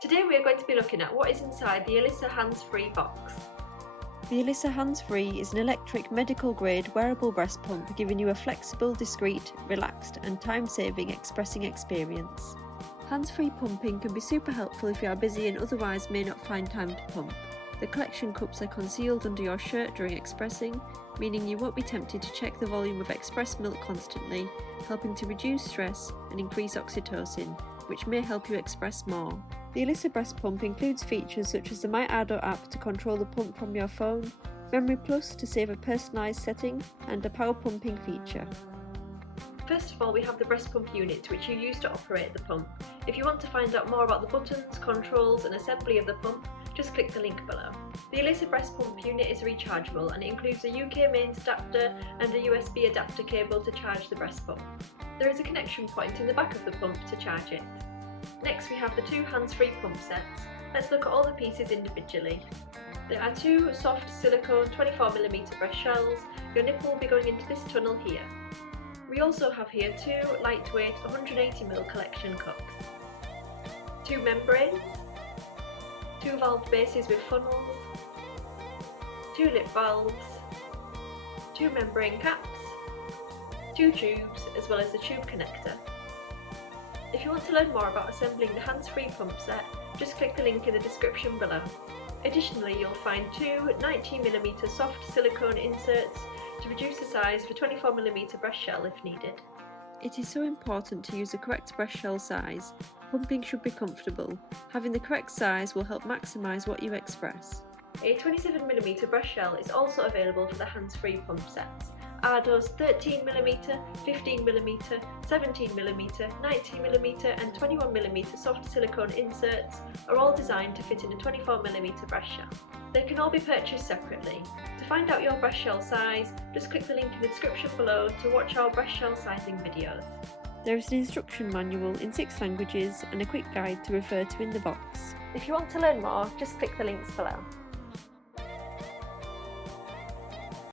Today we are going to be looking at what is inside the Alyssa hands-free box. The Alyssa Hands-Free is an electric medical-grade wearable breast pump giving you a flexible, discreet, relaxed and time-saving expressing experience. Hands-free pumping can be super helpful if you are busy and otherwise may not find time to pump. The collection cups are concealed under your shirt during expressing, meaning you won't be tempted to check the volume of expressed milk constantly, helping to reduce stress and increase oxytocin, which may help you express more. The Alyssa breast pump includes features such as the My Ardo app to control the pump from your phone, Memory Plus to save a personalised setting, and a power pumping feature. First of all, we have the breast pump unit, which you use to operate the pump. If you want to find out more about the buttons, controls and assembly of the pump, just click the link below. The Alyssa breast pump unit is rechargeable and it includes a UK mains adapter and a USB adapter cable to charge the breast pump. There is a connection point in the back of the pump to charge it. Next we have the two hands-free pump sets. Let's look at all the pieces individually. There are two soft silicone 24mm breast shells. Your nipple will be going into this tunnel here. We also have here two lightweight 180ml collection cups, two membranes, two valved bases with funnels, two lip valves, two membrane caps, two tubes as well as the tube connector. If you want to learn more about assembling the hands-free pump set, just click the link in the description below. Additionally, you'll find two 19mm soft silicone inserts to reduce the size for 24mm breast shell if needed. It is so important to use the correct breast shell size. Pumping should be comfortable. Having the correct size will help maximise what you express. A 27mm breast shell is also available for the hands-free pump sets. Ardo's 13mm, 15mm, 17mm, 19mm and 21mm soft silicone inserts are all designed to fit in a 24mm breast shell. They can all be purchased separately. To find out your breast shell size, just click the link in the description below to watch our breast shell sizing videos. There is an instruction manual in 6 languages and a quick guide to refer to in the box. If you want to learn more, just click the links below.